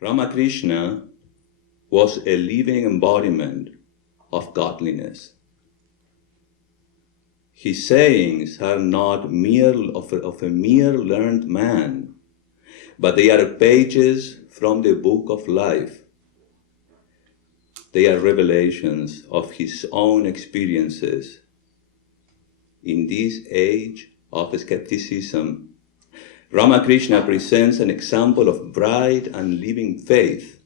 Ramakrishna was a living embodiment of godliness. His sayings are not mere of a mere learned man, but they are pages from the book of life. They are revelations of his own experiences. In this age of skepticism, Ramakrishna presents an example of bright and living faith,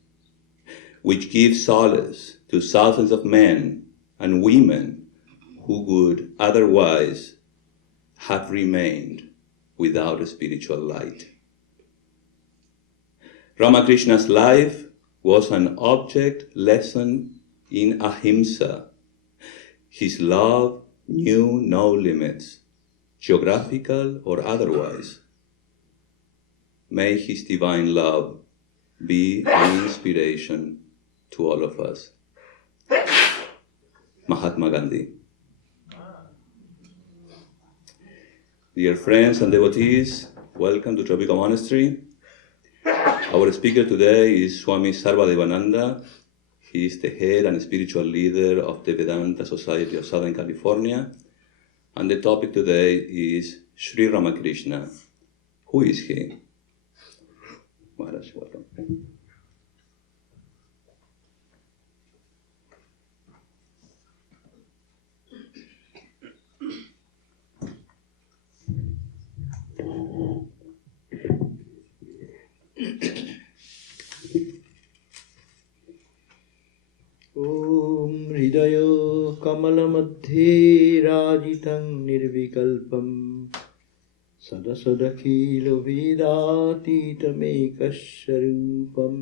which gives solace to thousands of men and women who would otherwise have remained without a spiritual light. Ramakrishna's life was an object lesson in ahimsa. His love knew no limits, geographical or otherwise. May his divine love be an inspiration to all of us. Mahatma Gandhi. Dear friends and devotees, welcome to Tropico Monastery. Our speaker today is Swami Sarvadevananda. He is the head and spiritual leader of the Vedanta Society of Southern California. And the topic today is Sri Ramakrishna. Who is he? Maharaj, welcome. Om Hridayo Kamalamadhe Rajitam Nirvikalpam Sadasadakilo Vedatitamekasharupam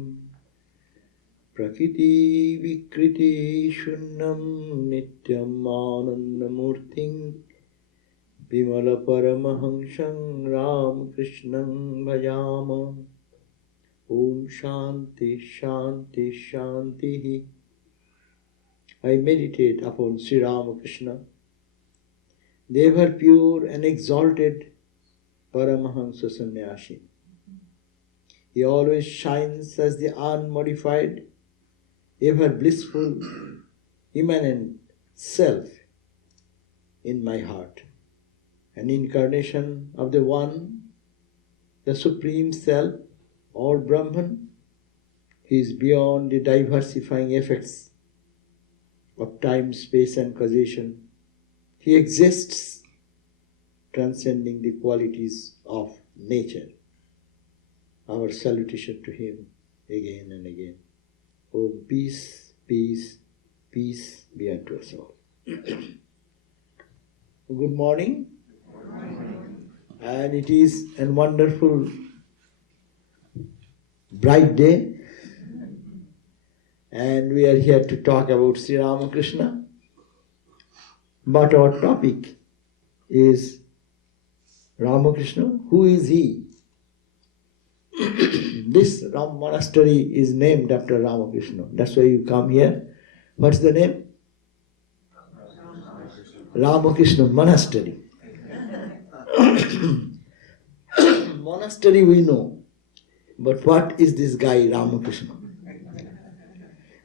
Prakriti Vikriti Shunnam Nityam Anandamurting Vimala Paramahangsam Ramakrishnam Bhajama. Om Shanti Shanti Shanti. I meditate upon Sri Ramakrishna, the ever pure and exalted Paramahansa Sannyasi. He always shines as the unmodified, ever blissful, immanent self in my heart, an incarnation of the One, the Supreme Self, or Brahman. He is beyond the diversifying effects of time, space and causation. He exists, transcending the qualities of nature. Our salutation to him again and again. Oh, peace, peace, peace be unto us all. Good morning. Good morning. And it is a wonderful, bright day. And we are here to talk about Sri Ramakrishna. But our topic is Ramakrishna. Who is he? This Ram monastery is named after Ramakrishna. That's why you come here. What's the name? Ramakrishna Monastery. Monastery we know. But what is this guy Ramakrishna?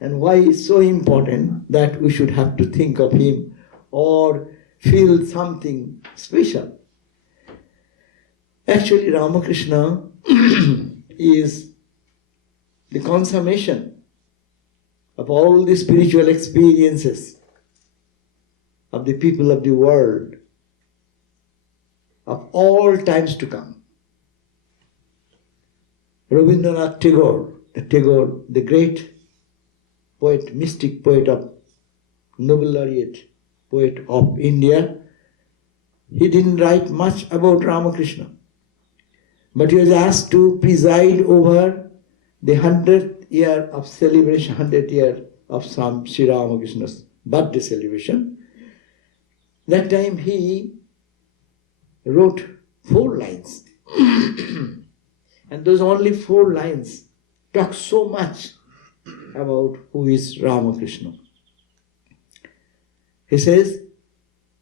And why it's so important that we should have to think of him or feel something special. Actually, Ramakrishna is the consummation of all the spiritual experiences of the people of the world of all times to come. Rabindranath Tagore, the great poet, mystic poet of Nobel laureate poet of India, he didn't write much about Ramakrishna. But he was asked to preside over the 100th year of celebration, 100th year of Sri Ramakrishna's birthday celebration. That time he wrote 4 lines. And those only 4 lines talk so much about who is Ramakrishna. He says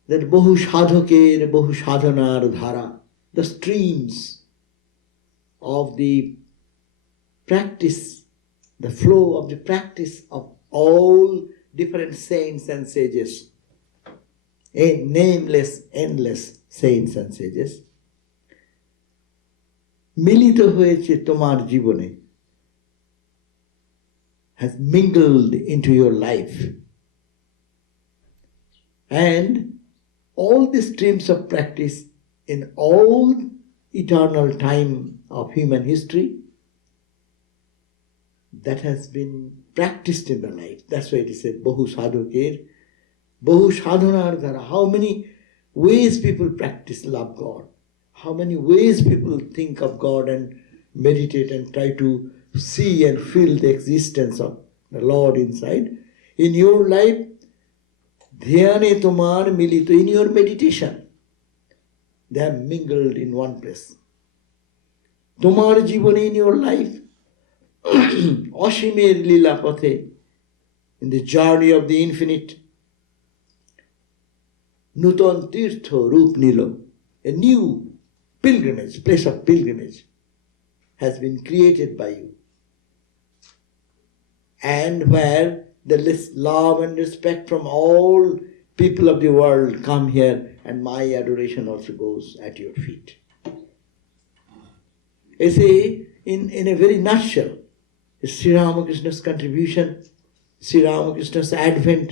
that Bahu Sadhaker Bahu Sadhanar Dhara, the streams of the practice the flow of the practice of all different saints and sages, a nameless, endless saints and sages, মিলিত হয়েছে তোমার জীবনে, has mingled into your life. And all the streams of practice in all eternal time of human history, that has been practiced in the life. That's why it is said, Bahu sadhaker, Bahu sadhanar dhara. How many ways people practice love God. How many ways people think of God and meditate and try to see and feel the existence of the Lord inside. In your life, dhyane tomar milito, in your meditation, they are mingled in one place. Tomar jibone, in your life, অসীমের লীলা পথে, in the journey of the infinite, নূতন তীর্থ রূপ নিল, a new pilgrimage, place of pilgrimage has been created by you. And where the love and respect from all people of the world come here, and my adoration also goes at your feet. I say, in a very nutshell, Sri Ramakrishna's contribution, Sri Ramakrishna's advent,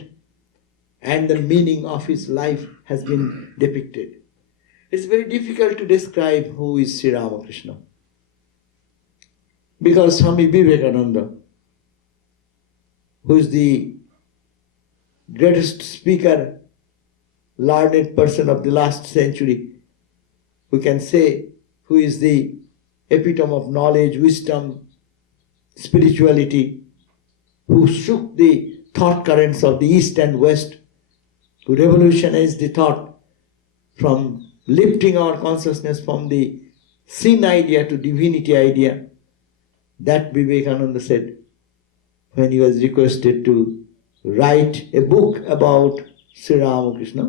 and the meaning of his life has been depicted. It's very difficult to describe who is Sri Ramakrishna. Because Swami Vivekananda, who is the greatest speaker, learned person of the last century, we can say, who is the epitome of knowledge, wisdom, spirituality, who shook the thought currents of the East and West, who revolutionized the thought from lifting our consciousness from the sin idea to divinity idea. That Vivekananda said when he was requested to write a book about Sri Ramakrishna.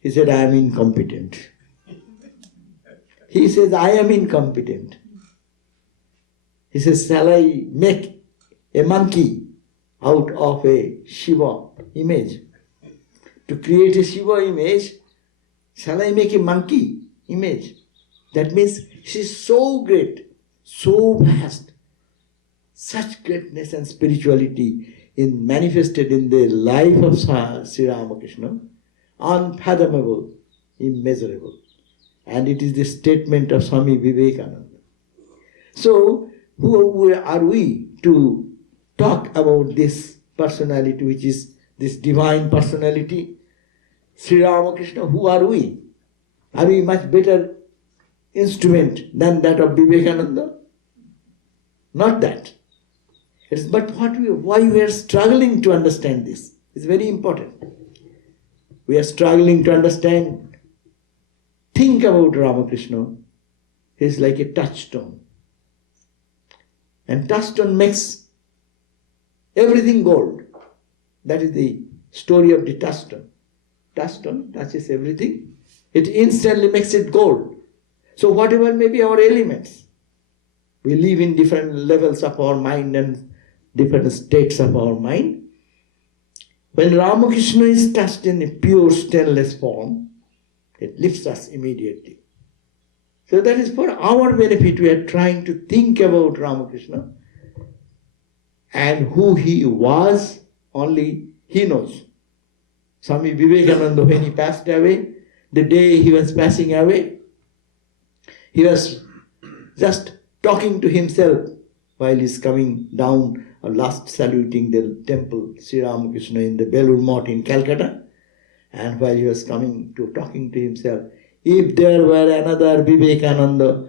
He said, I am incompetent. He says, I am incompetent. He says, shall I make a monkey out of a Shiva image? To create a Shiva image, shall I make a monkey image? That means she is so great, so vast, such greatness and spirituality manifested in the life of Sri Ramakrishna, unfathomable, immeasurable. And it is the statement of Swami Vivekananda. So, who are we to talk about this personality, which is this divine personality? Sri Ramakrishna, who are we? Are we much better instrument than that of Vivekananda? Not that. But why we are struggling to understand this is very important. We are struggling to understand. Think about Ramakrishna. He is like a touchstone. And touchstone makes everything gold. That is the story of the touchstone. Touchstone touches everything. It instantly makes it gold. So whatever may be our elements, we live in different levels of our mind and different states of our mind. When Ramakrishna is touched in a pure stainless form, it lifts us immediately. So that is for our benefit. We are trying to think about Ramakrishna and who he was, only he knows. Swami Vivekananda, when he passed away, the day he was passing away, he was just talking to himself while he's coming down or last saluting the temple, Sri Ramakrishna in the Belur Mott in Calcutta. And while he was coming to talking to himself, if there were another Vivekananda,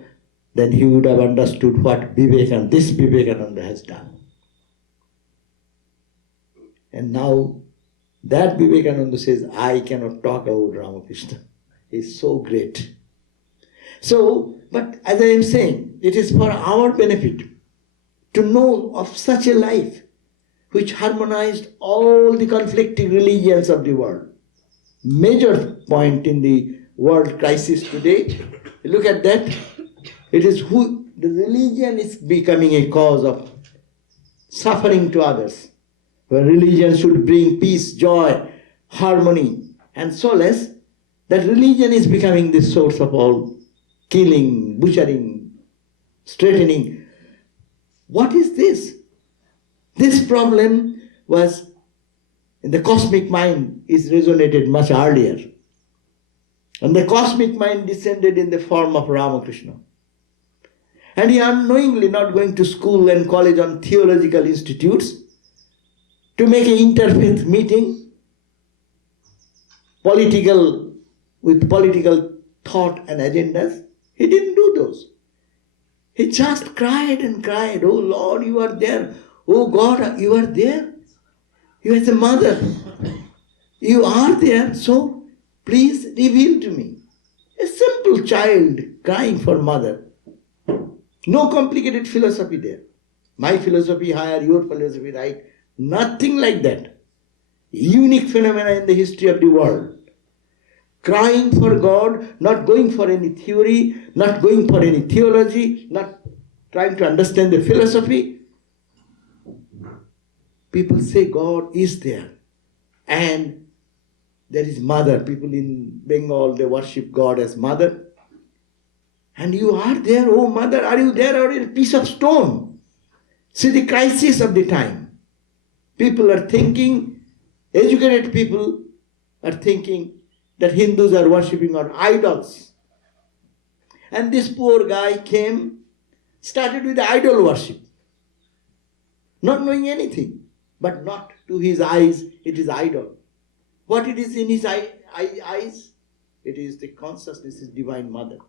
then he would have understood what this Vivekananda has done. And now that Vivekananda says, I cannot talk about Ramakrishna. He is so great. So, but as I am saying, it is for our benefit to know of such a life which harmonized all the conflicting religions of the world. Major point in the world crisis today, look at that. It is the religion is becoming a cause of suffering to others, where religion should bring peace, joy, harmony and solace, that religion is becoming the source of all killing, butchering, straightening. What is this? This problem was in the cosmic mind is resonated much earlier. And the cosmic mind descended in the form of Ramakrishna. And he unknowingly not going to school and college on theological institutes to make an interfaith meeting, with political thought and agendas. He didn't do those. He just cried and cried, "Oh Lord, you are there. Oh God, you are there. You are the mother. You are there, so please reveal to me." A simple child crying for mother. No complicated philosophy there. My philosophy higher, your philosophy right. Nothing like that. Unique phenomena in the history of the world. Crying for God, not going for any theory, not going for any theology, not trying to understand the philosophy. People say God is there. And there is mother. People in Bengal, they worship God as mother. And you are there, oh mother, are you there, or are you a piece of stone? See the crisis of the time. People are thinking, educated people are thinking that Hindus are worshipping our idols. And this poor guy came, started with idol worship. Not knowing anything, but not to his eyes, it is idol. What it is in his eyes? It is the consciousness, is Divine Mother.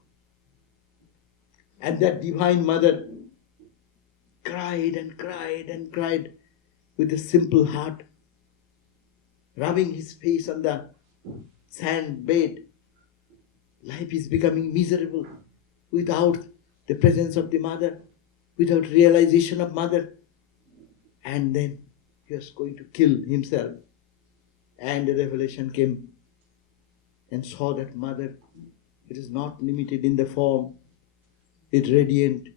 And that Divine Mother cried and cried and cried with a simple heart, rubbing his face on the sand bed. Life is becoming miserable without the presence of the mother, without realization of mother. And then he was going to kill himself. And the revelation came and saw that mother, it is not limited in the form, it's radiant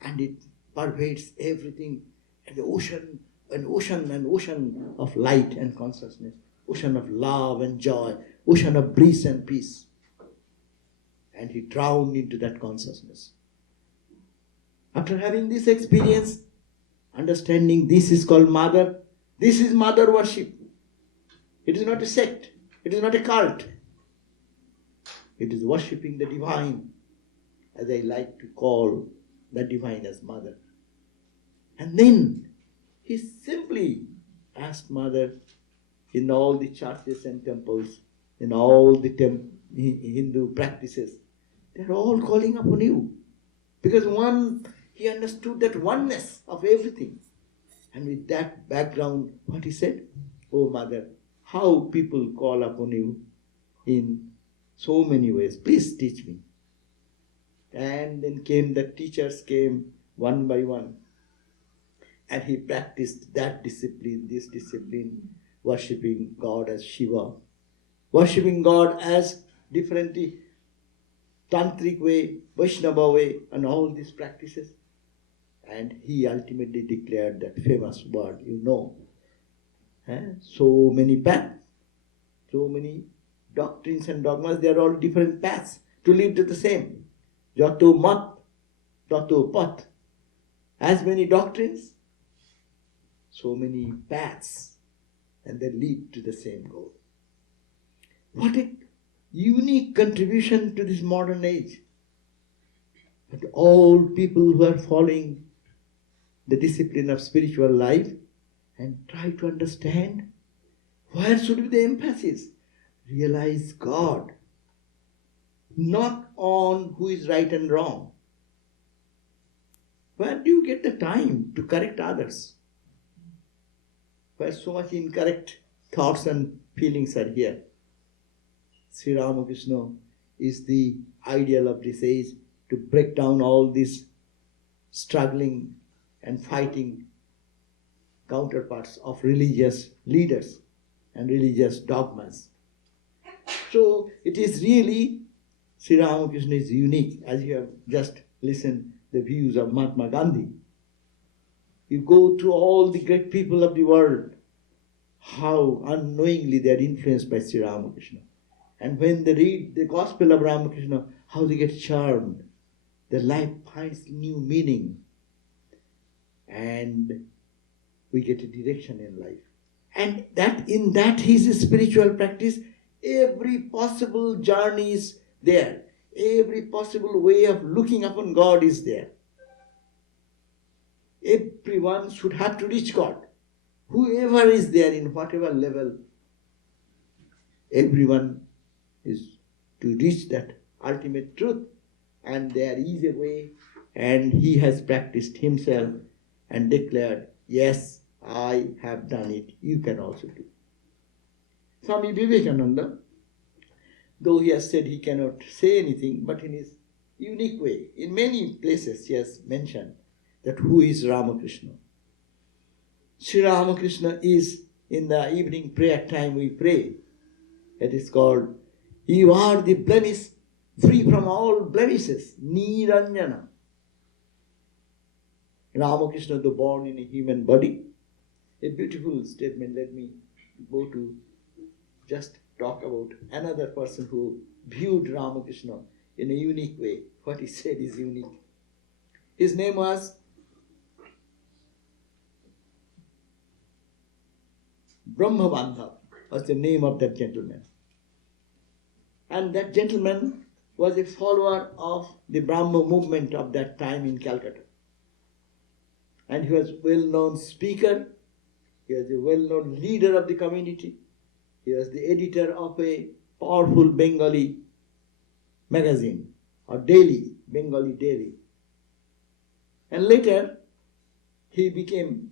and it pervades everything. And the ocean, an ocean of light and consciousness, ocean of love and joy, ocean of bliss and peace. And he drowned into that consciousness. After having this experience, understanding this is called mother, this is mother worship. It is not a sect, it is not a cult. It is worshipping the divine, as I like to call the divine as mother. And then he simply asked mother, in all the churches and temples, in all the Hindu practices, they are all calling upon you. Because he understood that oneness of everything. And with that background, what he said, "Oh mother, how people call upon you in so many ways. Please teach me." And then the teachers came one by one. And he practiced that discipline, this discipline, worshipping God as Shiva, worshipping God as differently, tantric way, Vaishnava way, and all these practices. And he ultimately declared that famous word, so many paths, so many doctrines and dogmas, they are all different paths to lead to the same. Jato mat, tato path. As many doctrines, so many paths, and they lead to the same goal. What a unique contribution to this modern age. But all people who are following the discipline of spiritual life and try to understand where should be the emphasis. Realize God, not on who is right and wrong. Where do you get the time to correct others? Where so much incorrect thoughts and feelings are here. Sri Ramakrishna is the ideal of this age, to break down all this struggling and fighting counterparts of religious leaders and religious dogmas. So it is really, Sri Ramakrishna is unique, as you have just listened the views of Mahatma Gandhi. You go through all the great people of the world, how unknowingly they are influenced by Sri Ramakrishna. And when they read the Gospel of Ramakrishna, how they get charmed. Their life finds new meaning. And we get a direction in life. And that in that his spiritual practice, every possible journey is there. Every possible way of looking upon God is there. Everyone should have to reach God. Whoever is there in whatever level, everyone is to reach that ultimate truth. And there is a way, and he has practiced himself and declared, yes, I have done it, you can also do. Swami Vivekananda, though he has said he cannot say anything, but in his unique way, in many places he has mentioned that who is Ramakrishna. Sri Ramakrishna is, in the evening prayer time we pray, it is called, you are the blemish, free from all blemishes, Niranjana. Ramakrishna, though born in a human body, a beautiful statement. Let me go to just talk about another person who viewed Ramakrishna in a unique way. What he said is unique. His name was Brahmabandha, was the name of that gentleman. And that gentleman was a follower of the Brahma movement of that time in Calcutta. And he was a well-known speaker, he was a well-known leader of the community, he was the editor of a powerful Bengali magazine, or daily, Bengali daily. And later, he became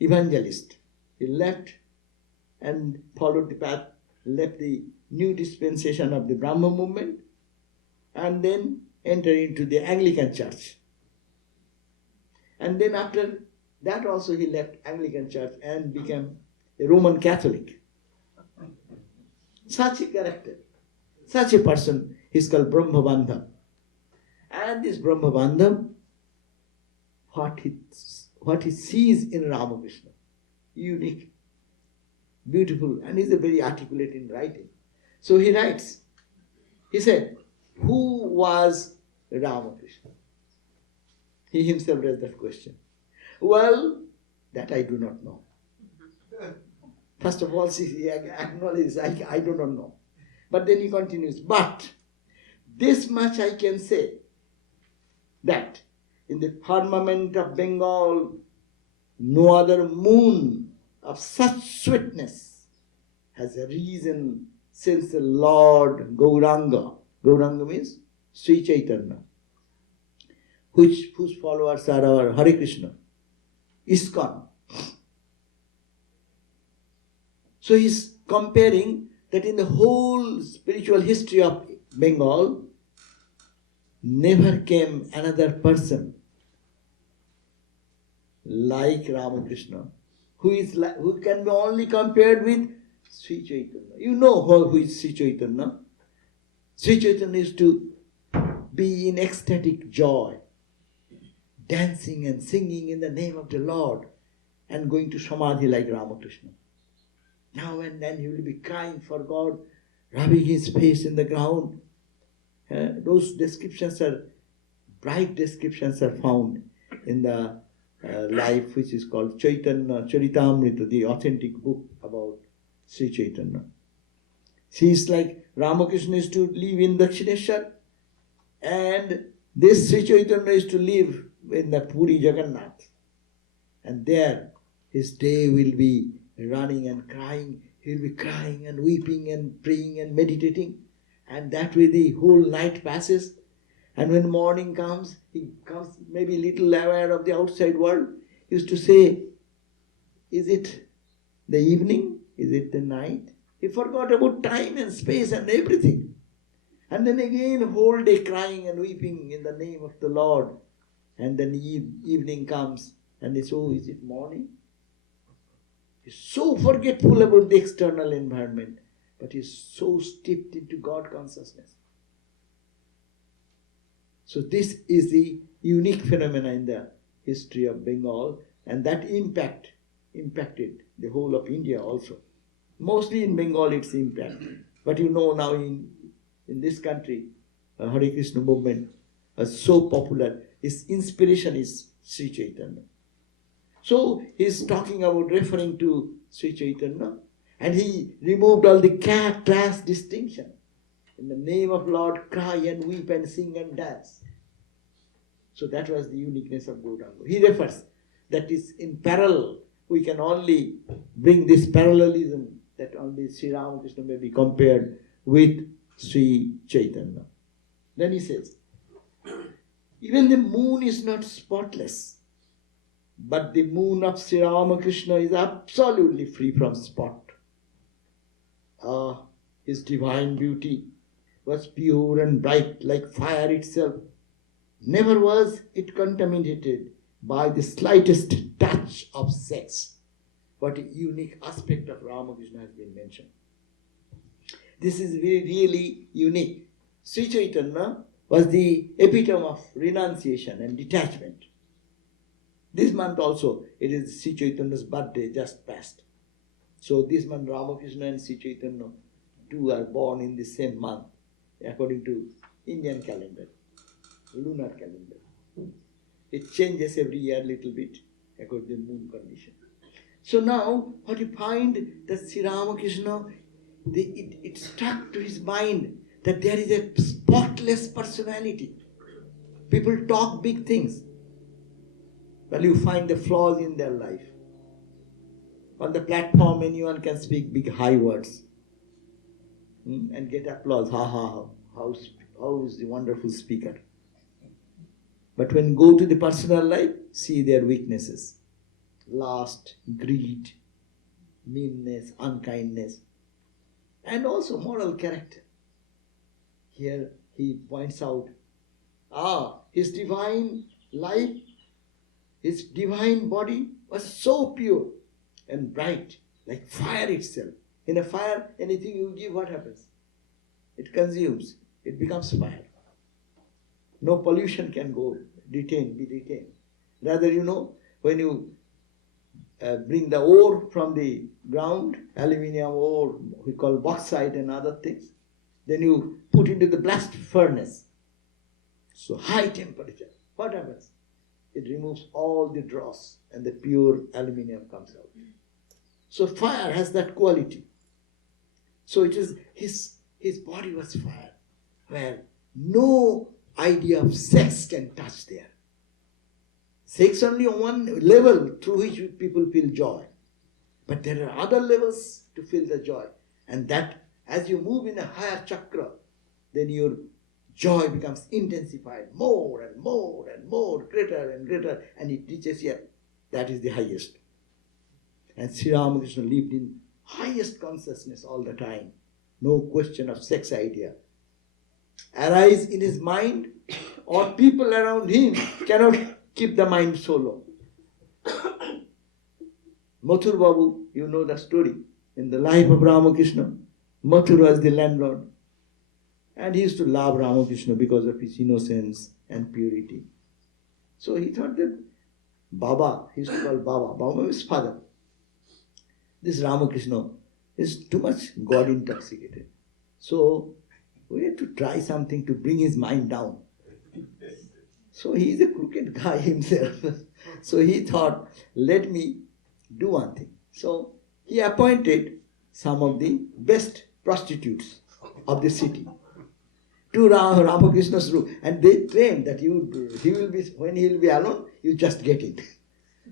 evangelist. He left and followed the path, left the new dispensation of the Brahma movement, and then entered into the Anglican church. And then after that also he left Anglican church and became a Roman Catholic. Such a character, such a person is called Brahmabandha. And this Brahmabandha, what he sees in Ramakrishna, unique, beautiful, and is a very articulate in writing. So he writes, he said, who was Ramakrishna? He himself raised that question. Well, that I do not know. First of all, he acknowledges, I do not know. But then he continues, but this much I can say, that in the firmament of Bengal, no other moon of such sweetness has arisen since the Lord Gauranga means Sri Chaitanya, whose followers are our Hare Krishna, ISKCON. So he's comparing that in the whole spiritual history of Bengal, never came another person like Ramakrishna, who can be only compared with Sri Chaitanya. You know who is Sri Chaitanya? Sri Chaitanya is to be in ecstatic joy, dancing and singing in the name of the Lord, and going to Samadhi like Ramakrishna. Now and then he will be crying for God, rubbing his face in the ground. Those descriptions are, bright descriptions are found in the life which is called Chaitanya Charitamrita, the authentic book about Sri Chaitanya. She is like Ramakrishna is to live in Dakshineshwar, and this Sri Chaitanya is to live in the Puri Jagannath. And there his day will be running and crying. He will be crying and weeping and praying and meditating. And that way the whole night passes. And when morning comes, he comes maybe little aware of the outside world. He used to say, is it the evening? Is it the night? He forgot about time and space and everything. And then again whole day crying and weeping in the name of the Lord. And then evening comes and they say, oh, is it morning? He's so forgetful about the external environment, but he's so steeped into God consciousness. So this is the unique phenomena in the history of Bengal, and that impacted the whole of India also. Mostly in Bengal it's impact. But you know now in this country, Hare Krishna movement is so popular. Its inspiration is Sri Chaitanya. So he's talking about referring to Sri Chaitanya, and he removed all the caste distinction. In the name of Lord, cry and weep and sing and dance. So that was the uniqueness of Gauranga. He refers that is in parallel. We can only bring this parallelism that only Sri Ramakrishna may be compared with Sri Chaitanya. Then he says, even the moon is not spotless, but the moon of Sri Ramakrishna is absolutely free from spot. His divine beauty was pure and bright like fire itself. Never was it contaminated by the slightest touch of sex. What a unique aspect of Ramakrishna has been mentioned. This is really unique. Sri Chaitanya was the epitome of renunciation and detachment. This month also, it is Sri Chaitanya's birthday just passed. So this month Ramakrishna and Sri Chaitanya two are born in the same month according to Indian calendar, lunar calendar. It changes every year a little bit according to the moon condition. So now what you find that Sri Ramakrishna, it struck to his mind that there is a spotless personality. People talk big things, but you find the flaws in their life. On the platform, anyone can speak big high words and get applause. Ha ha ha! How is the wonderful speaker? But when go to the personal life, see their weaknesses: lust, greed, meanness, unkindness, and also moral character. Here he points out, his divine life, his divine body was so pure and bright, like fire itself. In a fire, anything you give, what happens? It consumes, it becomes fire. No pollution can be detained. Rather, when you bring the ore from the ground, aluminium ore, we call bauxite and other things, then you put into the blast furnace. So high temperature. What happens? It removes all the dross and the pure aluminium comes out. So fire has that quality. So it is his body was fire, where no idea of sex can touch there. Sex only on one level through which people feel joy. But there are other levels to feel the joy. And that as you move in a higher chakra, then your joy becomes intensified more and more and more, greater and greater, and it reaches here. That is the highest. And Sri Ramakrishna lived in highest consciousness all the time. No question of sex idea arise in his mind, or people around him cannot keep the mind so low. Mathur Babu, you know the story. In the life of Ramakrishna, Mathur was the landlord. And he used to love Ramakrishna because of his innocence and purity. So he thought that Baba, he used to call Baba. Baba was his father. This Ramakrishna is too much God intoxicated. So we had to try something to bring his mind down. So he is a crooked guy himself. So he thought, let me do one thing. So he appointed some of the best prostitutes of the city to Ramakrishna's room. And they trained that when he will be alone, you just get it.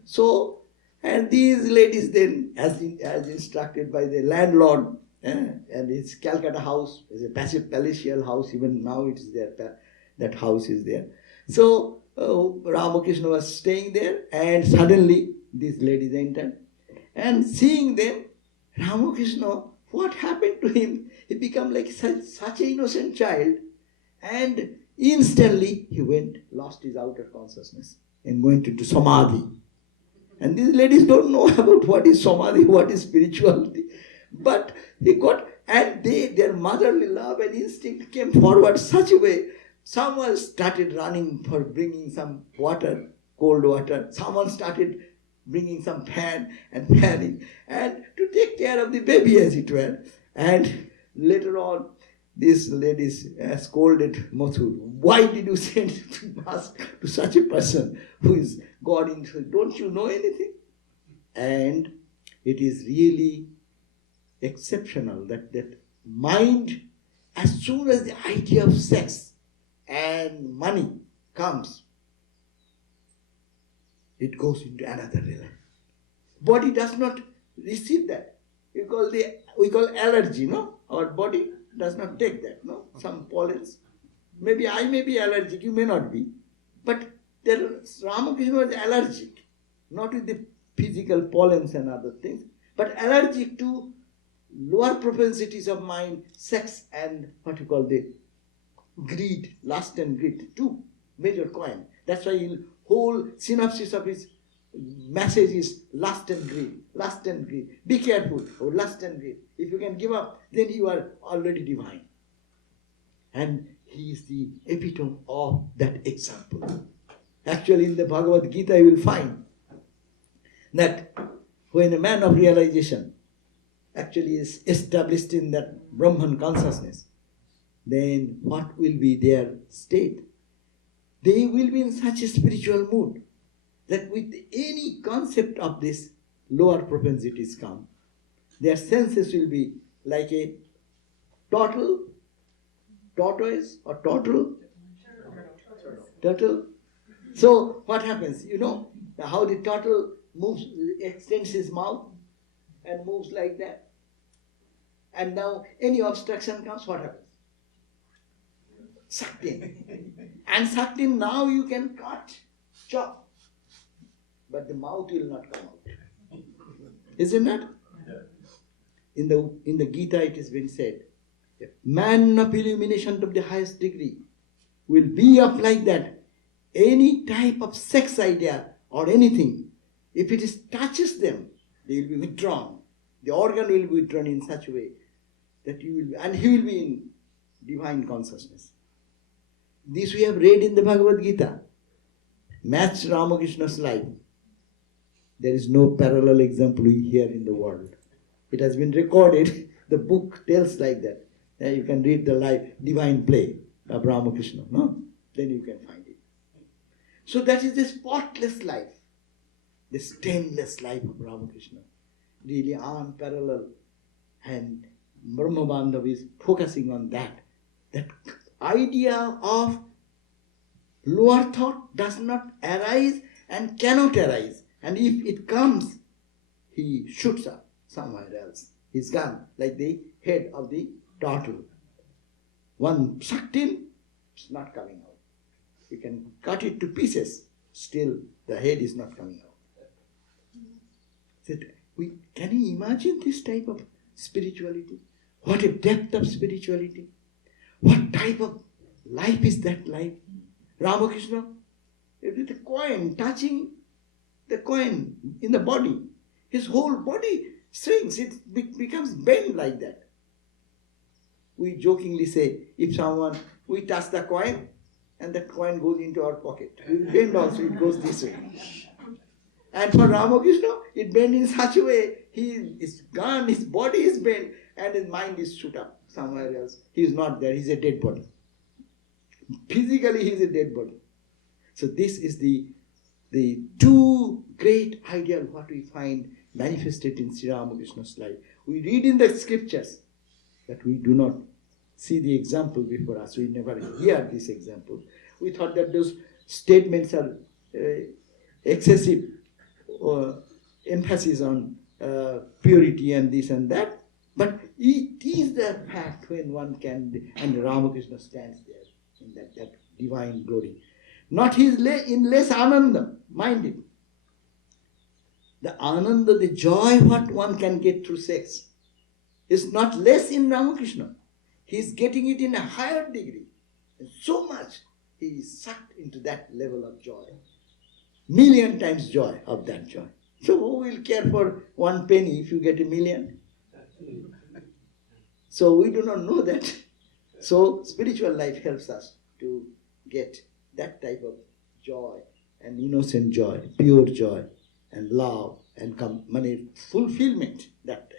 So, and these ladies then, as instructed by the landlord, and his Calcutta house is a passive palatial house, even now it is there, that house is there. So Ramakrishna was staying there, and suddenly these ladies entered, and seeing them, Ramakrishna, what happened to him? He became like such an innocent child, and instantly he lost his outer consciousness and went into samadhi. And these ladies don't know about what is samadhi, what is spirituality. But he got, and their motherly love and instinct came forward such a way. Someone started running for bringing some water, cold water. Someone started bringing some fan and fanning and to take care of the baby, as it were. And later on, these ladies scolded Mathur. Why did you send to mass to such a person who is God into? Don't you know anything? And it is really exceptional that mind, as soon as the idea of sex and money comes, it goes into another realm. Body does not receive that. We call allergy, no? Our body does not take that, no? Some pollens. Maybe I may be allergic, you may not be. But Ramakrishna was allergic, not with the physical pollens and other things, but allergic to lower propensities of mind, sex and what you call the greed, lust and greed, two major coin. That's why the whole synopsis of his message is lust and greed, lust and greed. Be careful of lust and greed. If you can give up, then you are already divine. And he is the epitome of that example. Actually, in the Bhagavad Gita, you will find that when a man of realization actually is established in that Brahman consciousness, then what will be their state? They will be in such a spiritual mood that with any concept of this lower propensities come, their senses will be like a turtle, tortoise or turtle. So what happens? You know how the turtle moves, extends his mouth and moves like that. And now any obstruction comes, what happens? Sucked in. And sucked in, now you can cut, chop. But the mouth will not come out. Isn't it? In the Gita it has been said, man of illumination of the highest degree will be of like that. Any type of sex idea or anything, if it touches them, they will be withdrawn. The organ will be withdrawn in such a way that you will be, and he will be in divine consciousness. This we have read in the Bhagavad Gita. Match Ramakrishna's life. There is no parallel example here in the world. It has been recorded. The book tells like that. You can read the life, divine play of Ramakrishna. No? Then you can find it. So that is the spotless life, the stainless life of Ramakrishna. Really unparalleled. And Brahma Bandhav is focusing on that. That idea of lower thought does not arise and cannot arise. And if it comes, he shoots up somewhere else. He's gone, like the head of the turtle. One sucked in, it's not coming out. You can cut it to pieces, still the head is not coming out. Can you imagine this type of spirituality? What a depth of spirituality. What type of life is that life? Ramakrishna, with the coin, touching the coin in the body, his whole body swings, it becomes bent like that. We jokingly say, if we touch the coin and that coin goes into our pocket, we bend also, it goes this way. And for Ramakrishna, it bent in such a way, he is gone, his body is bent and his mind is shoot up somewhere else. He is not there, he is a dead body. Physically, he is a dead body. So this is the two great ideas what we find manifested in Sri Ramakrishna's life. We read in the scriptures, but we do not see the example before us. We never hear this example. We thought that those statements are excessive emphasis on purity and this and that. But it is the fact when one can, and Ramakrishna stands there in that divine glory. Not in less ananda, mind it. The ananda, the joy what one can get through sex is not less in Ramakrishna. He is getting it in a higher degree. And so much he is sucked into that level of joy. Million times joy of that joy. So who will care for 1 penny if you get 1,000,000? So we do not know that. So spiritual life helps us to get that type of joy and innocent joy, pure joy, and love, and fulfillment that time.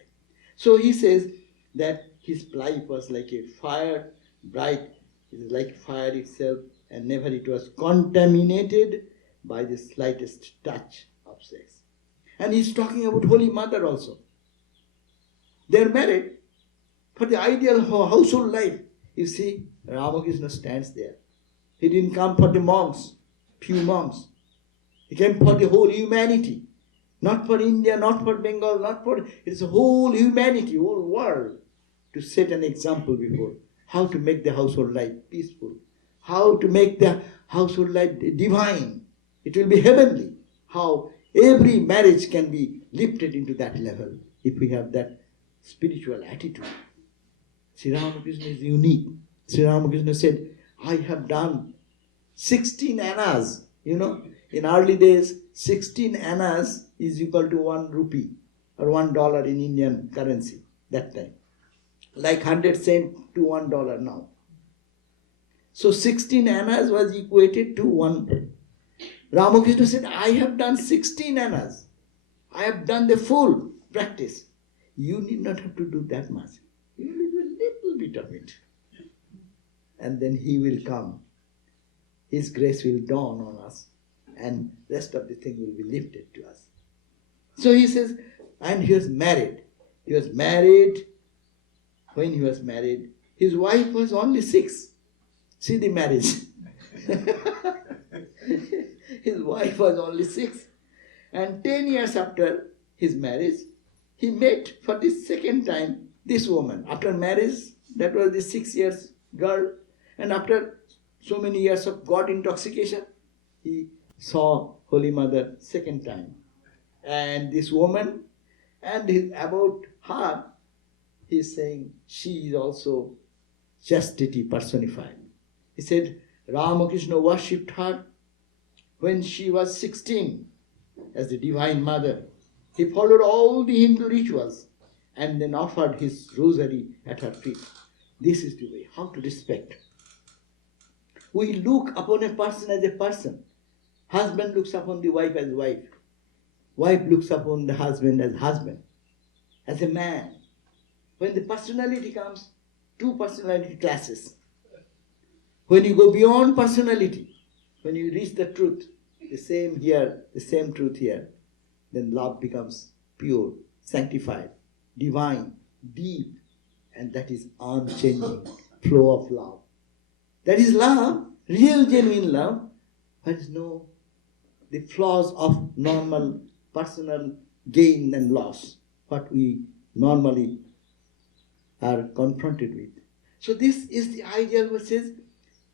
So he says that his life was like a fire, bright, it is like fire itself, and never it was contaminated by the slightest touch of sex. And he's talking about Holy Mother also. They're married for the ideal household life. You see, Ramakrishna stands there. He didn't come for the monks, few monks. He came for the whole humanity. Not for India, not for Bengal, not for... It's the whole humanity, whole world. To set an example before. How to make the household life peaceful. How to make the household life divine. It will be heavenly. How every marriage can be lifted into that level if we have that spiritual attitude. Sri Ramakrishna is unique. Sri Ramakrishna said, I have done 16 annas. You know, in early days, 16 annas is equal to 1 rupee or $1 in Indian currency that time. Like 100 cents to $1 now. So 16 annas was equated to 1. Ramakrishna said, I have done 16 annas. I have done the full practice. You need not have to do that much. You will do a little bit of it. And then he will come. His grace will dawn on us. And rest of the thing will be lifted to us. So he says, and he was married. He was married. When he was married, his wife was only 6. See the marriage. His wife was only 6. And 10 years after his marriage, he met for the second time this woman. After marriage, that was the 6 years girl. And after so many years of God intoxication, he saw Holy Mother second time. And this woman, and about her, he is saying she is also chastity personified. He said Ramakrishna worshipped her when she was 16 as the Divine Mother. He followed all the Hindu rituals and then offered his rosary at her feet. This is the way, how to respect. We look upon a person as a person. Husband looks upon the wife as wife. Wife looks upon the husband as a man. When the personality comes, 2 personality classes. When you go beyond personality, when you reach the truth, the same here, the same truth here, then love becomes pure, sanctified, divine, deep, and that is unchanging flow of love. That is love, real genuine love. There is no the flaws of normal personal gain and loss, what we normally are confronted with. So this is the ideal which says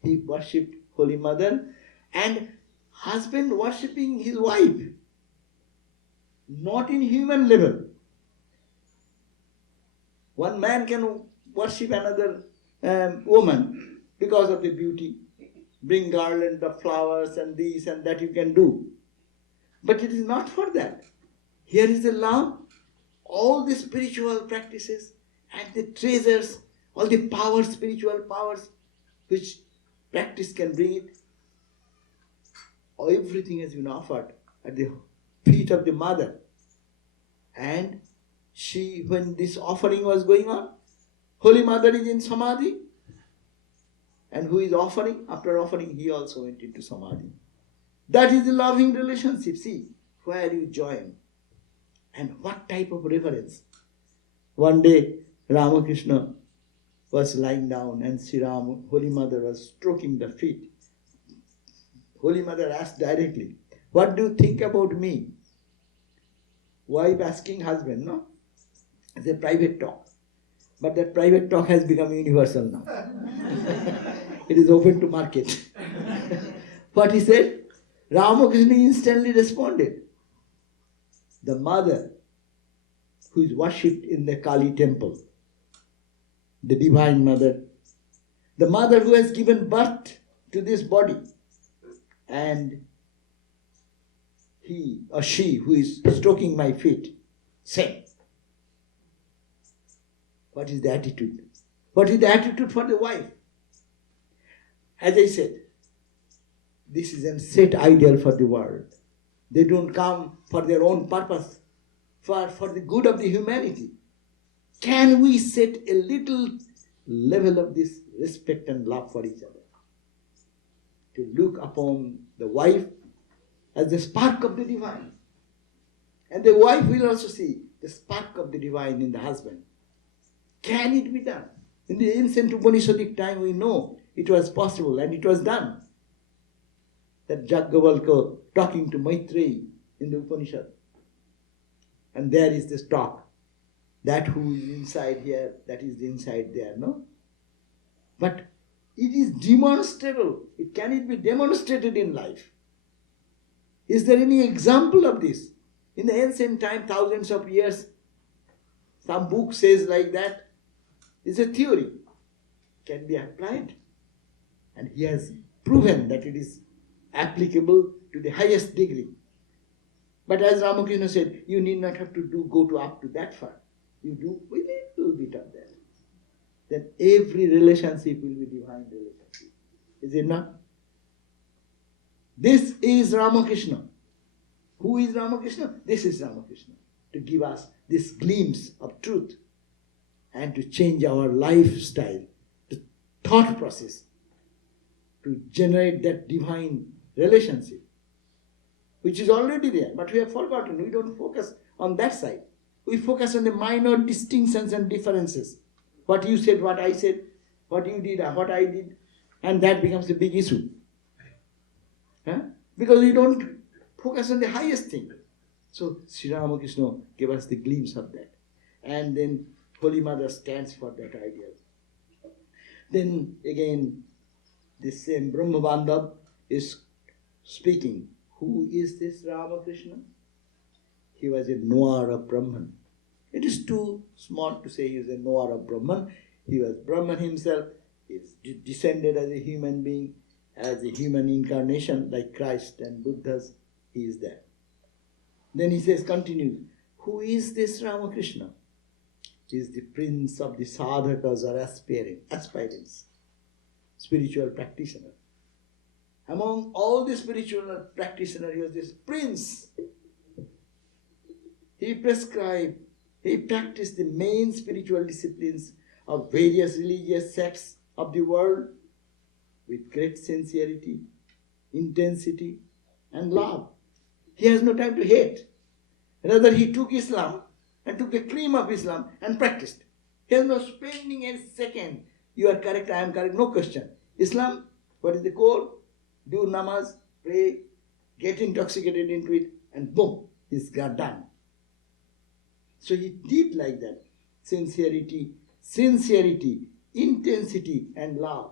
he worshipped Holy Mother and husband worshipping his wife, not in human level. One man can worship another woman because of the beauty, bring garland of flowers and this and that you can do. But it is not for that. Here is the love, all the spiritual practices and the treasures, all the powers, spiritual powers, which practice can bring it. Everything has been offered at the feet of the mother. And she, when this offering was going on, Holy Mother is in Samadhi. And who is offering? After offering, he also went into Samadhi. That is the loving relationship. See, where you join. And what type of reverence. One day, Ramakrishna was lying down and Holy Mother was stroking the feet. Holy Mother asked directly, what do you think about me? Wife asking husband, no? It's a private talk. But that private talk has become universal now. It is open to market. What he said? Ramakrishna instantly responded. The mother who is worshipped in the Kali temple, the Divine Mother, the mother who has given birth to this body, and he or she who is stroking my feet, same. What is the attitude? What is the attitude for the wife? As I said, this is a set ideal for the world. They don't come for their own purpose, for the good of the humanity. Can we set a little level of this respect and love for each other? To look upon the wife as the spark of the divine. And the wife will also see the spark of the divine in the husband. Can it be done? In the ancient Upanishadic time we know it was possible and it was done. That Jaggavalkya talking to Maitreyi in the Upanishad. And there is this talk. That who is inside here, that is inside there, no? But it is demonstrable. Can it be demonstrated in life? Is there any example of this? In the ancient time, thousands of years, some book says like that. It's a theory. Can be applied. And he has proven that it is applicable to the highest degree. But as Ramakrishna said, you need not have to go up to that far. You do a little bit of that. Then every relationship will be divine relationship. Is it not? This is Ramakrishna. Who is Ramakrishna? This is Ramakrishna. To give us this glimpse of truth and to change our lifestyle, the thought process, to generate that divine relationship, which is already there, but we have forgotten. We don't focus on that side. We focus on the minor distinctions and differences. What you said, what I said, what you did, what I did, and that becomes a big issue. Huh? Because we don't focus on the highest thing. So Sri Ramakrishna gave us the glimpse of that. And then Holy Mother stands for that ideal. Then again, this same Brahmabandhav is speaking. Who is this Ramakrishna? He was a knower of Brahman. It is too small to say he is a knower of Brahman. He was Brahman himself. He is descended as a human being, as a human incarnation like Christ and Buddhas. He is there. Then he says, continues, who is this Ramakrishna? He is the prince of the sadhakas or aspirants, spiritual practitioner. Among all the spiritual practitioners, he was this prince. He prescribed, he practiced the main spiritual disciplines of various religious sects of the world with great sincerity, intensity, and love. He has no time to hate. Rather, he took Islam and took the cream of Islam and practiced. He has no spending a second. You are correct, I am correct, no question. Islam, what is the core? Do namaz, pray, get intoxicated into it, and boom, it's got done. So he did like that. Sincerity, intensity, and love.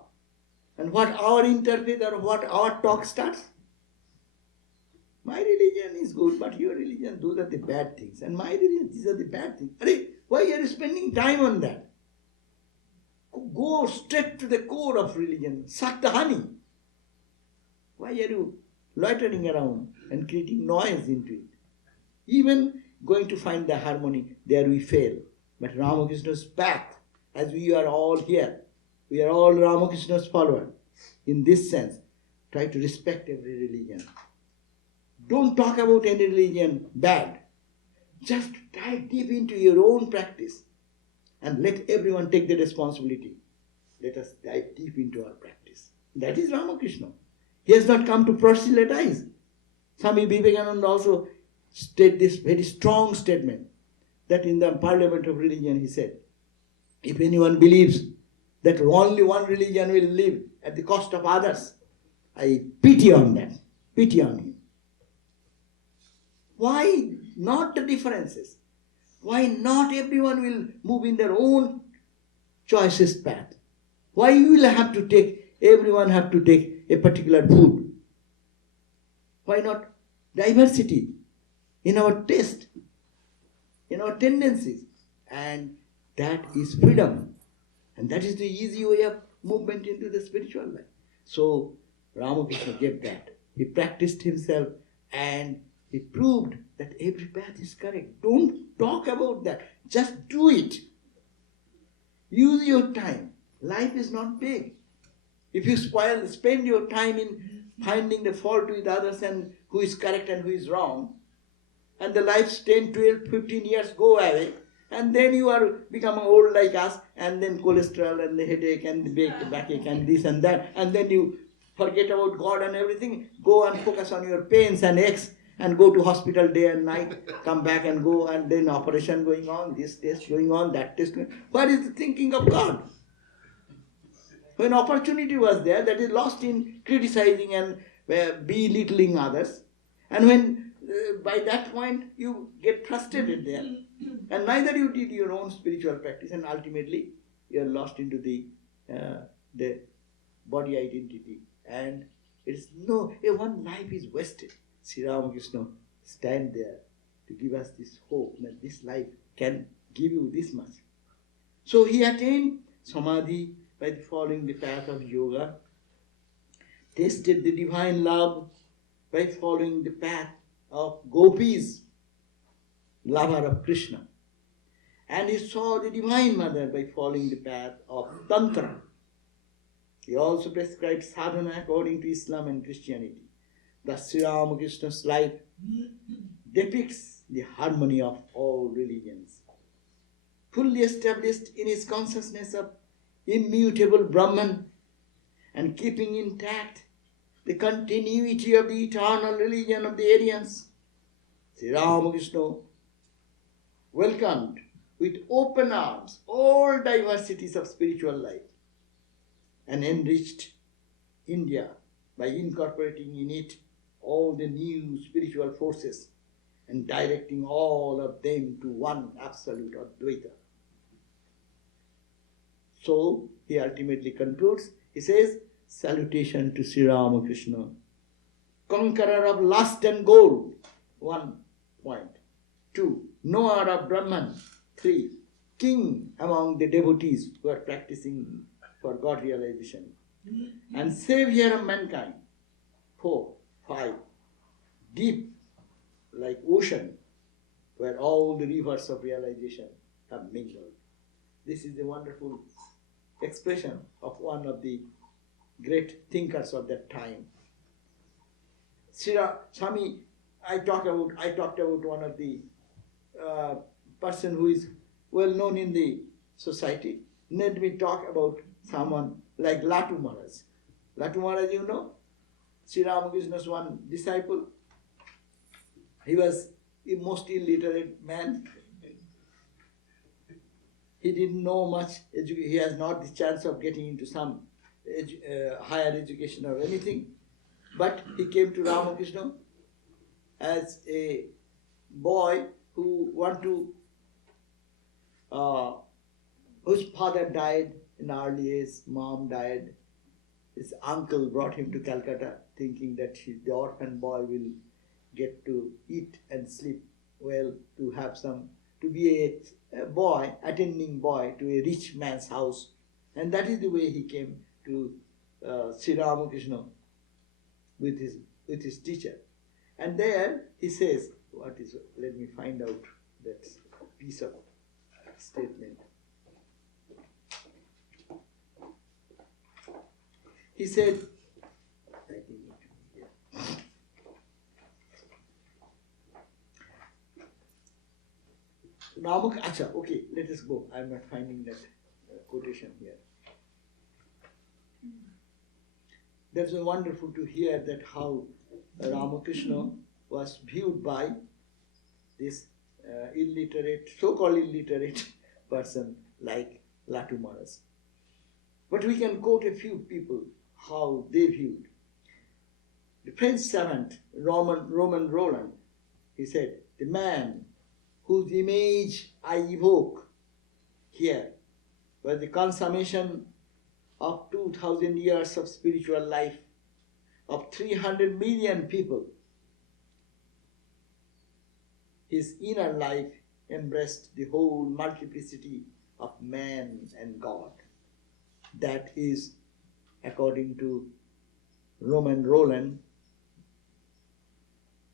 And what our interfaith or what our talk starts? My religion is good, but your religion, those are the bad things. And my religion, these are the bad things. Why are you spending time on that? Go straight to the core of religion. Suck the honey. Why are you loitering around and creating noise into it? Even going to find the harmony, there we fail. But Ramakrishna's path, as we are all here, we are all Ramakrishna's followers. In this sense, try to respect every religion. Don't talk about any religion bad. Just dive deep into your own practice and let everyone take the responsibility. Let us dive deep into our practice. That is Ramakrishna. He has not come to proselytize. Swami Vivekananda also stated this very strong statement that in the Parliament of Religion he said, if anyone believes that only one religion will live at the cost of others, I pity on that, pity on him. Why not the differences? Why not everyone will move in their own choicest path? Why everyone have to take a particular food? Why not diversity in our taste, in our tendencies? And that is freedom. And that is the easy way of movement into the spiritual life. So Ramakrishna gave that. He practiced himself and he proved that every path is correct. Don't talk about that. Just do it. Use your time. Life is not big. If you spend your time in finding the fault with others and who is correct and who is wrong, and the lives 10, 12, 15 years go away, and then you are becoming old like us, and then cholesterol and the headache and the backache and this and that, and then you forget about God and everything, go and focus on your pains and aches, and go to hospital day and night, come back and go, and then operation going on, this test going on, that test going on. What is the thinking of God? When opportunity was there, that is lost in criticizing and belittling others. And when by that point you get frustrated there, and neither you did your own spiritual practice, and ultimately you are lost into the body identity, and it is one life is wasted. Sri Ramakrishna stand there to give us this hope that this life can give you this much. So he attained samadhi by following the path of yoga, tasted the divine love by following the path of gopis, lover of Krishna, and he saw the divine mother by following the path of tantra. He also prescribed sadhana according to Islam and Christianity. Thus Sri Ramakrishna's life depicts the harmony of all religions. Fully established in his consciousness of immutable Brahman and keeping intact the continuity of the eternal religion of the Aryans, Sri Ramakrishna welcomed with open arms all diversities of spiritual life and enriched India by incorporating in it all the new spiritual forces and directing all of them to one absolute Advaita. So he ultimately concludes, he says, salutation to Sri Ramakrishna, conqueror of lust and gold, 1 point. 2, knower of Brahman. 3, king among the devotees who are practicing for God realization, and savior of mankind. 4, 5, deep like ocean where all the rivers of realization have mingled. This is a wonderful expression of one of the great thinkers of that time. Swami, I talked about one of the person who is well known in the society. Let me talk about someone like Latu Maharaj. Latu Maharaj, you know, Sri Ramakrishna's one disciple. He was a most illiterate man. He didn't know much. He has not the chance of getting into some higher education or anything. But he came to Ramakrishna as a boy who whose father died in early age, mom died. His uncle brought him to Calcutta thinking that the orphan boy will get to eat and sleep well, to be a boy, attending boy to a rich man's house. And that is the way he came to Sri Ramakrishna with his teacher. And there he says, let me find out that piece of statement. He said, okay, let us go. I'm not finding that quotation here. That's wonderful to hear that how Ramakrishna was viewed by this so-called illiterate person like Latu Maharaj. But we can quote a few people how they viewed. The French savant Roman Roland, he said, the man whose image I evoke here was the consummation of 2,000 years of spiritual life of 300 million people. His inner life embraced the whole multiplicity of man and God. That is, according to Roman Roland,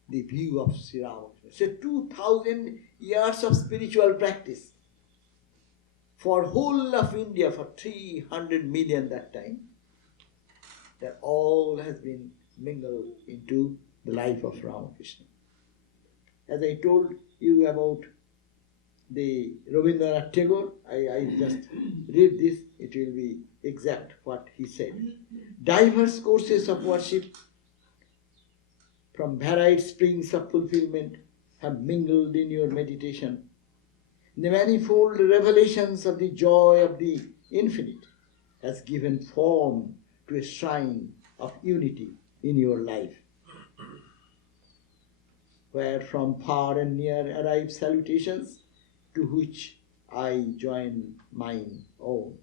the view of Sri Ramakrishna. So 2,000 years of spiritual practice for whole of India, for 300 million that time, that all has been mingle into the life of Ramakrishna. As I told you about the Rabindranath Tagore, I just read this, it will be exact what he said. Diverse courses of worship from varied springs of fulfillment have mingled in your meditation. The manifold revelations of the joy of the infinite has given form to a shrine of unity in your life, where from far and near arrive salutations, to which I join mine own.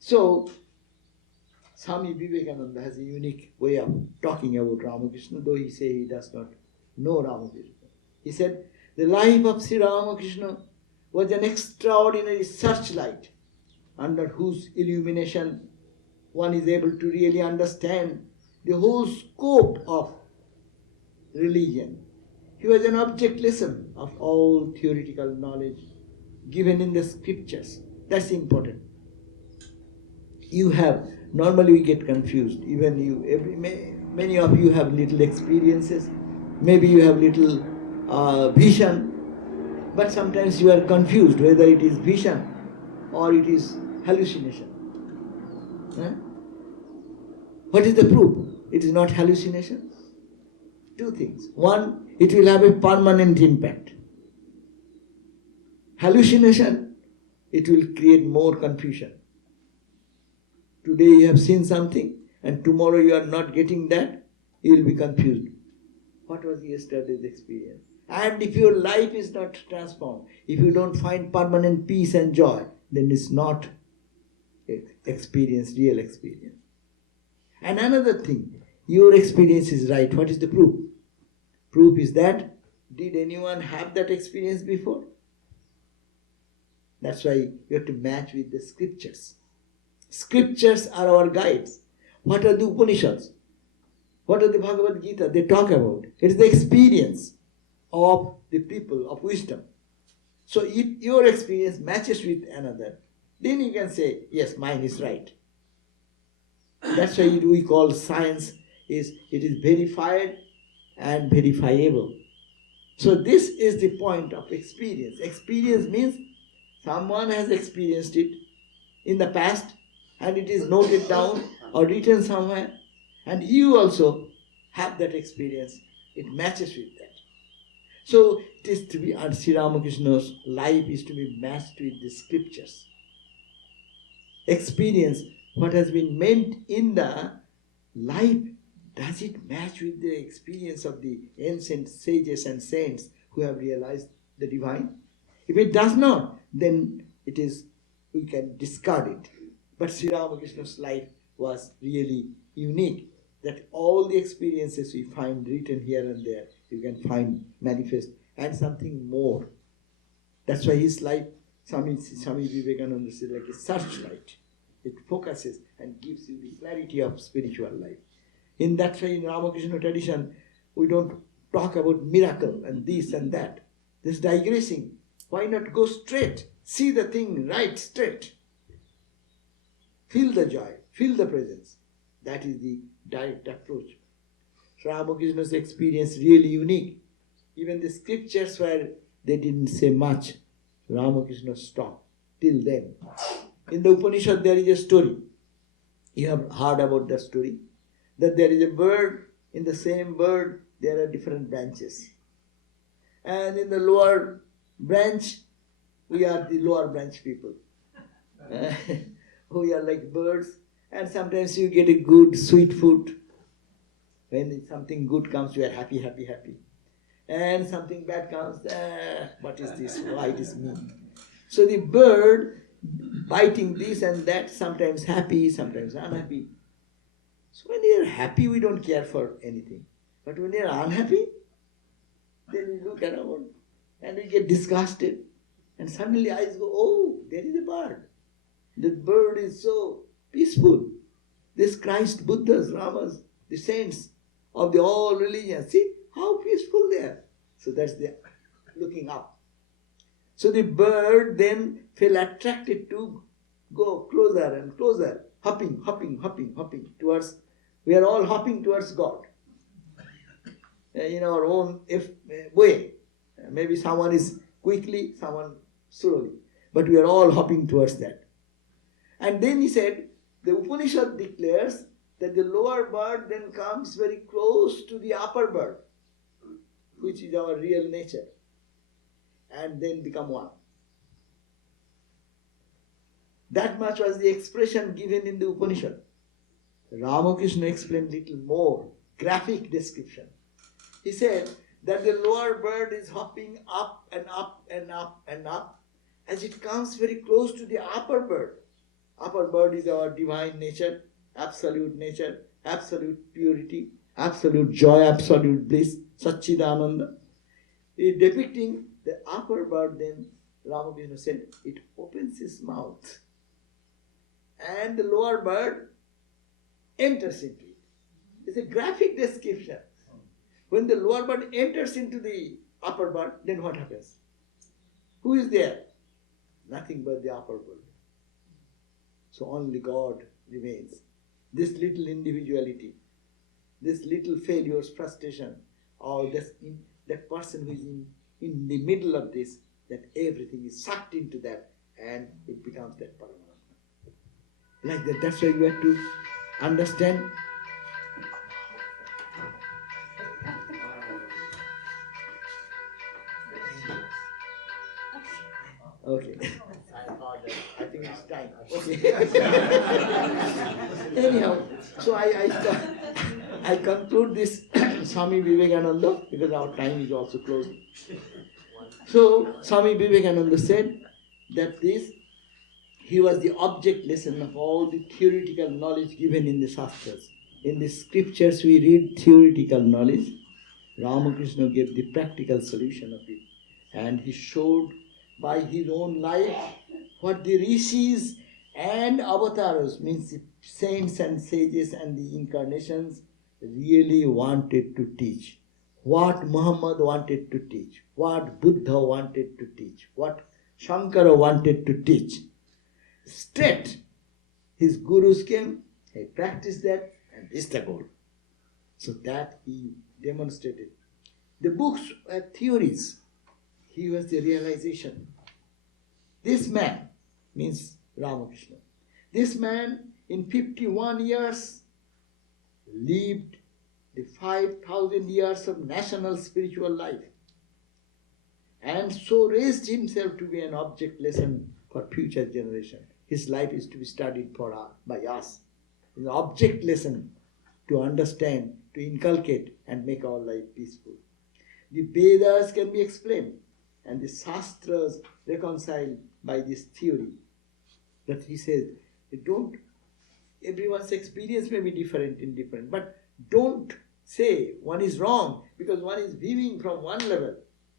So, Swami Vivekananda has a unique way of talking about Ramakrishna, though he says he does not know Ramakrishna. He said, the life of Sri Ramakrishna was an extraordinary searchlight under whose illumination one is able to really understand the whole scope of religion. He was an object lesson of all theoretical knowledge given in the scriptures. That's important. Normally we get confused. Even many of you have little experiences. Maybe you have little vision. But sometimes you are confused whether it is vision or it is hallucination. What is the proof? It is not hallucination. Two things. One, it will have a permanent impact. Hallucination, it will create more confusion. Today you have seen something and tomorrow you are not getting that, you will be confused. What was yesterday's experience? And if your life is not transformed, if you don't find permanent peace and joy, then it's not experience, real experience. And another thing, your experience is right. What is the proof? Proof is that, did anyone have that experience before? That's why you have to match with the scriptures. Scriptures are our guides. What are the Upanishads? What are the Bhagavad Gita? They talk about. It is the experience of the people of wisdom. So if your experience matches with another, then you can say, yes, mine is right. That's why we call science it is verified and verifiable. So this is the point of experience. Experience means someone has experienced it in the past and it is noted down or written somewhere, and you also have that experience. It matches with that. So it is to be, and Sri Ramakrishna's life is to be matched with the scriptures. Experience, what has been meant in the life, does it match with the experience of the ancient sages and saints who have realized the divine? If it does not, then we can discard it. But Sri Ramakrishna's life was really unique, that all the experiences we find written here and there, you can find manifest, and something more. That's why his life, Swami Vivekananda said, like a searchlight. It focuses and gives you the clarity of spiritual life. In that way, in Ramakrishna tradition, we don't talk about miracle and this and that. This digressing. Why not go straight? See the thing right straight. Feel the joy, feel the presence. That is the direct approach. Ramakrishna's experience really unique. Even the scriptures where they didn't say much, Ramakrishna stopped till then. In the Upanishad there is a story. You have heard about the story. That there is a bird, in the same bird there are different branches. And in the lower branch, we are the lower branch people. We are like birds, and sometimes you get a good sweet food. When something good comes, we are happy, happy, happy. And something bad comes, what is this? Why it is me? So the bird biting this and that, sometimes happy, sometimes unhappy. So when you are happy, we don't care for anything. But when you are unhappy, then we look around and we get disgusted. And suddenly eyes go, oh, there is a bird. The bird is so peaceful. This Christ, Buddhas, Ramas, the saints of the all religions, see how peaceful they are. So that's the looking up. So the bird then felt attracted to go closer and closer hopping, hopping, hopping, hopping towards, we are all hopping towards God in our own way. Maybe someone is quickly, someone slowly, but we are all hopping towards that. And then he said, the Upanishad declares that the lower bird then comes very close to the upper bird, which is our real nature, and then become one. That much was the expression given in the Upanishad. Ramakrishna explained little more, graphic description. He said that the lower bird is hopping up and up and up and up as it comes very close to the upper bird. Upper bird is our divine nature, absolute purity, absolute joy, absolute bliss, Satchidananda. Depicting the upper bird, then Ramakrishna said, it opens his mouth and the lower bird enters into it. It's a graphic description. When the lower bird enters into the upper bird, then what happens? Who is there? Nothing but the upper bird. So only God remains. This little individuality, this little failures, frustration, or that person who is in the middle of this, that everything is sucked into that and it becomes that Paramatma. Like that, that's why you have to understand. Okay. I think it's time. Okay. Anyhow, so I conclude this Swami Vivekananda because our time is also closing. So Swami Vivekananda said that he was the object lesson of all the theoretical knowledge given in the Shastras. In the scriptures we read theoretical knowledge. Ramakrishna gave the practical solution of it. And he showed by his own life what the rishis and avatars, means the saints and sages and the incarnations, really wanted to teach. What Muhammad wanted to teach, what Buddha wanted to teach, what Shankara wanted to teach. Straight, his gurus came, he practiced that, and this is the goal. So that he demonstrated. The books were theories. He was the realization. This man, means Ramakrishna, this man in 51 years lived the 5,000 years of national spiritual life and so raised himself to be an object lesson for future generation. His life is to be studied by us. It's an object lesson to understand, to inculcate and make our life peaceful. The Vedas can be explained and the Shastras reconciled by this theory that he says, everyone's experience may be different, but don't say one is wrong because one is viewing from one level,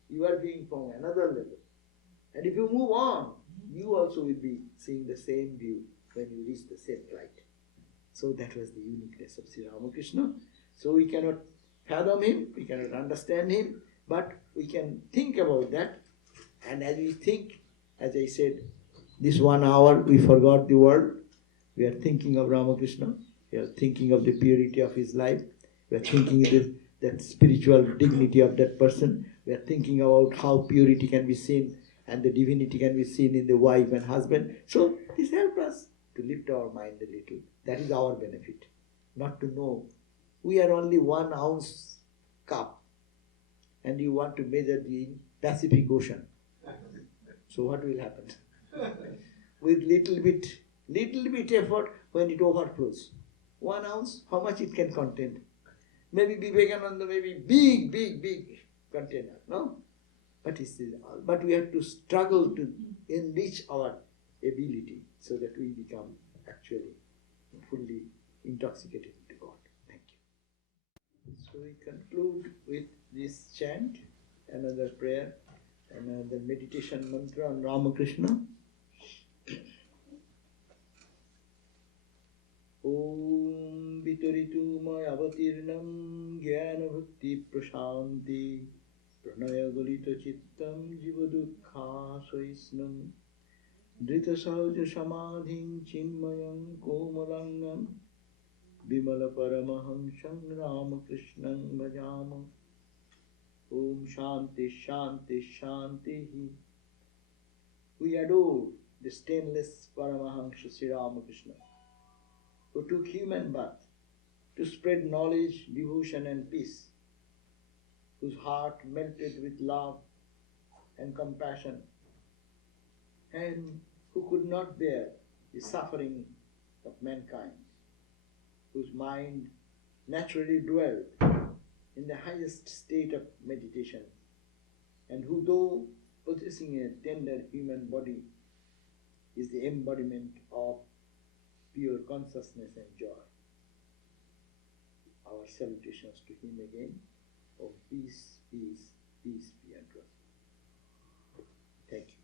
you are viewing from another level. And if you move on, you also will be seeing the same view when you reach the same light. So that was the uniqueness of Sri Ramakrishna. So we cannot fathom him, we cannot understand him, but we can think about that. And as we think, as I said, this 1 hour we forgot the world. We are thinking of Ramakrishna. We are thinking of the purity of his life. We are thinking that spiritual dignity of that person. We are thinking about how purity can be seen and the divinity can be seen in the wife and husband. So this helps us to lift our mind a little. That is our benefit. Not to know we are only 1 ounce cup and you want to measure the Pacific Ocean. So what will happen? With little bit effort, when it overflows. 1 ounce, how much it can contain? Maybe Vivekananda, maybe big container, no? But we have to struggle to enrich our ability so that we become actually fully intoxicated into God. Thank you. So we conclude with this chant, another prayer, another meditation mantra on Ramakrishna. Om Vitaritu Maya Avatirnam Jnana Bhakti Prashanti Pranaya Galita Chittam Jiva Dukha Soisnam Drita Sauja Samadhin Chinmayam Komalangam Bimala Paramahamsam Ramakrishnan Bhajama. Om Shanti Shanti Shanti. We adore the stainless Paramahamsa Sri Ramakrishna, who took human birth to spread knowledge, devotion and peace, whose heart melted with love and compassion, and who could not bear the suffering of mankind, whose mind naturally dwelled in the highest state of meditation, and who, though possessing a tender human body, is the embodiment of pure consciousness and joy. Our salutations to him again. Oh, peace, peace, peace be unto us. Thank you.